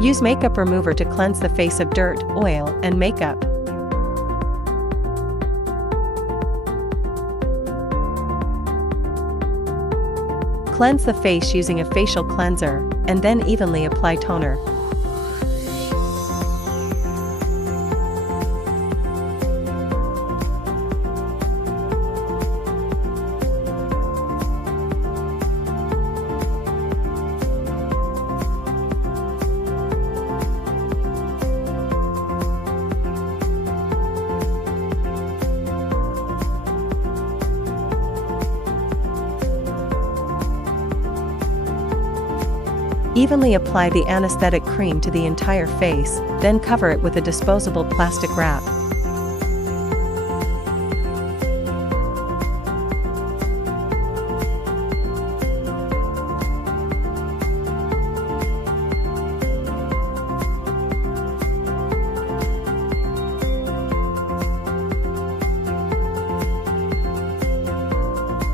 Use makeup remover to cleanse the face of dirt, oil, and makeup. Cleanse the face using a facial cleanser, and then evenly apply toner. Evenly apply the anesthetic cream to the entire face, then cover it with a disposable plastic wrap.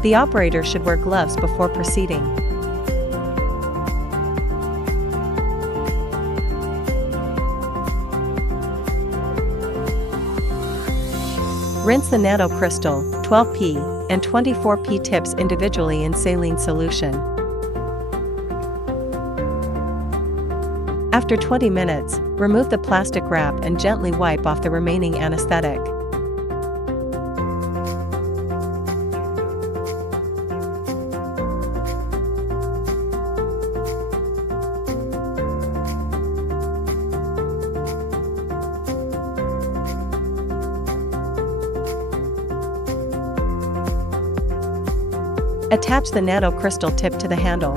The operator should wear gloves before proceeding. Rinse the nanocrystal, 12P, and 24P tips individually in saline solution. After 20 minutes, remove the plastic wrap and gently wipe off the remaining anesthetic. Attach the nanocrystal tip to the handle.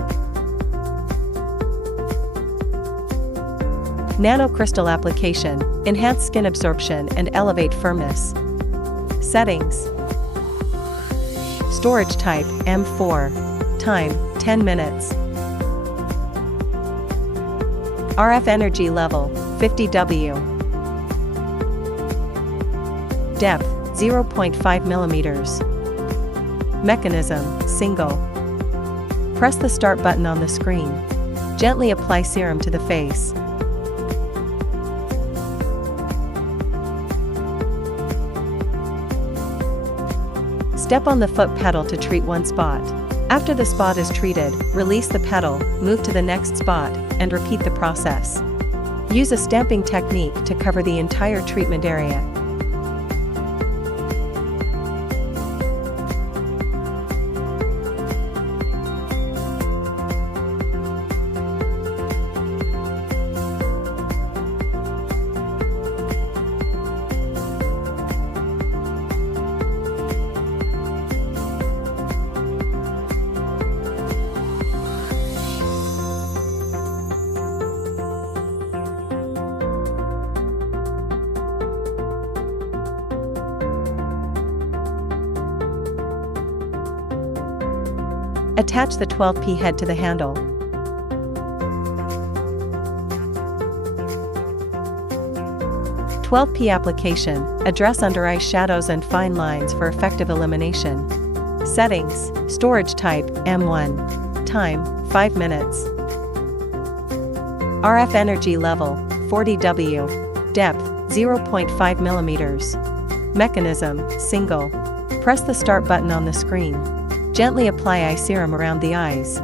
Nanocrystal application, enhance skin absorption and elevate firmness. Settings. Storage type, M4. Time, 10 minutes. RF energy level, 50W. Depth, 0.5 millimeters. Mechanism, single. Press the start button on the screen. Gently apply serum to the face. Step on the foot pedal to treat one spot. After the spot is treated, release the pedal, move to the next spot, and repeat the process. Use a stamping technique to cover the entire treatment area. Attach the 12P head to the handle. "12P application, address under eye shadows and fine lines for effective elimination." Settings, storage type, M1. Time, 5 minutes. RF energy level, 40W. Depth, 0.5 millimeters. Mechanism, single. Press the start button on the screen. Gently apply eye serum around the eyes.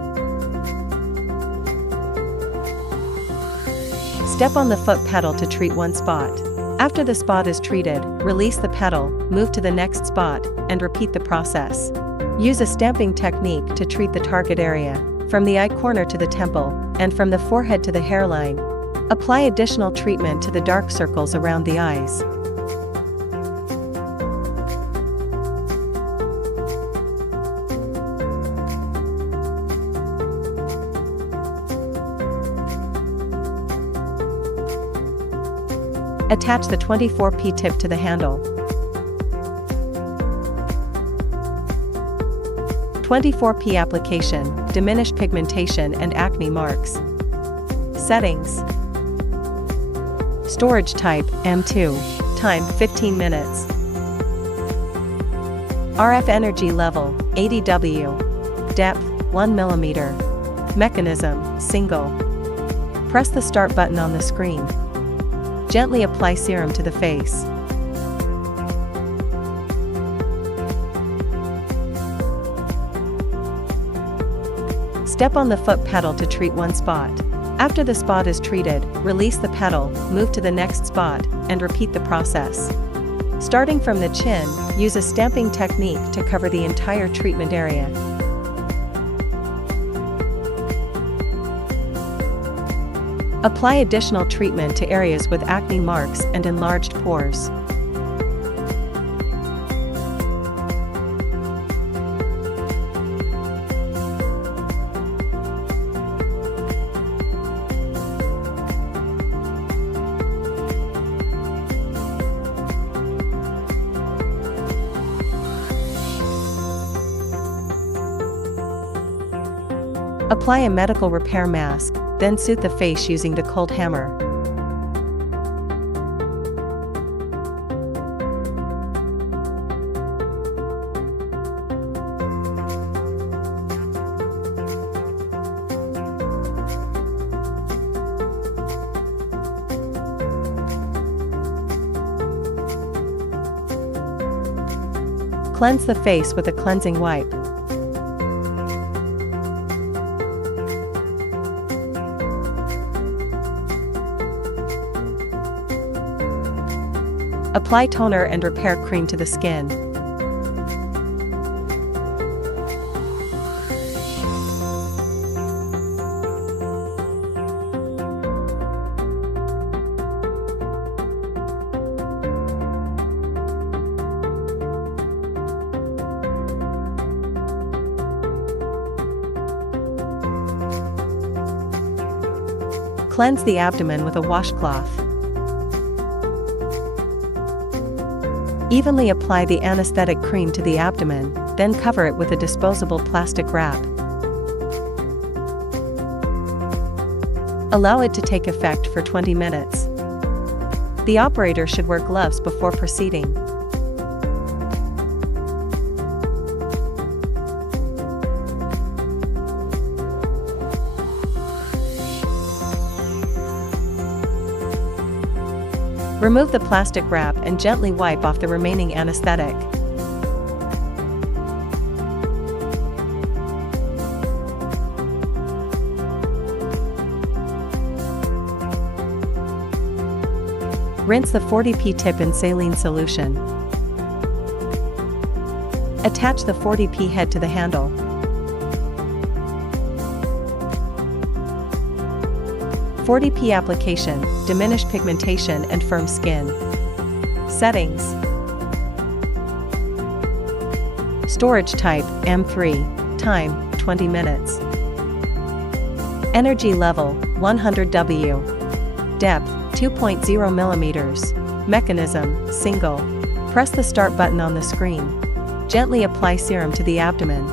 Step on the foot pedal to treat one spot. After the spot is treated, release the pedal, move to the next spot, and repeat the process. Use a stamping technique to treat the target area, from the eye corner to the temple, and from the forehead to the hairline. Apply additional treatment to the dark circles around the eyes. Attach the 24P tip to the handle. 24P application, diminish pigmentation and acne marks. Settings. Storage type, M2. Time, 15 minutes. RF energy level, 80W. Depth, 1 millimeter. Mechanism, single. Press the Start button on the screen. Gently apply serum to the face. Step on the foot pedal to treat one spot. After the spot is treated, release the pedal, move to the next spot, and repeat the process. Starting from the chin, use a stamping technique to cover the entire treatment area. Apply additional treatment to areas with acne marks and enlarged pores. Apply a medical repair mask, then soothe the face using the cold hammer. Cleanse the face with a cleansing wipe. Apply toner and repair cream to the skin. Cleanse the abdomen with a washcloth. Evenly apply the anesthetic cream to the abdomen, then cover it with a disposable plastic wrap. Allow it to take effect for 20 minutes. The operator should wear gloves before proceeding. Remove the plastic wrap and gently wipe off the remaining anesthetic. Rinse the 40p tip in saline solution. Attach the 40p head to the handle. "40p application, diminish pigmentation and firm skin." Settings. Storage type, M3. Time, 20 minutes. Energy level, 100 W. Depth, 2.0 mm. Mechanism, single. Press the Start button on the screen. Gently apply serum to the abdomen.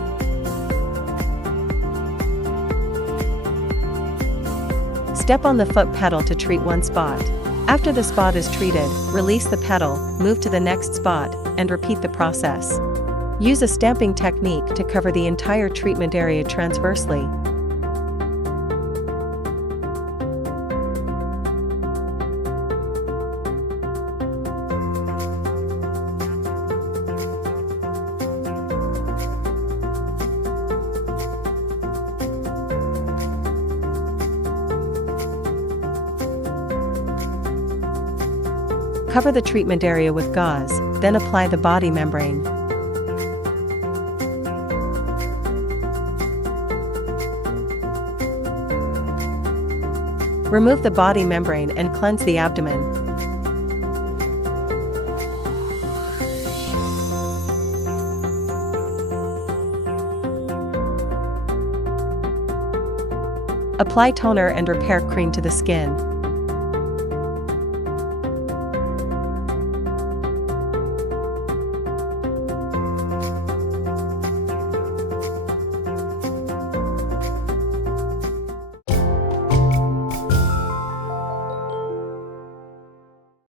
Step on the foot pedal to treat one spot. After the spot is treated, release the pedal, move to the next spot, and repeat the process. Use a stamping technique to cover the entire treatment area transversely. Cover the treatment area with gauze, then apply the body membrane. Remove the body membrane and cleanse the abdomen. Apply toner and repair cream to the skin.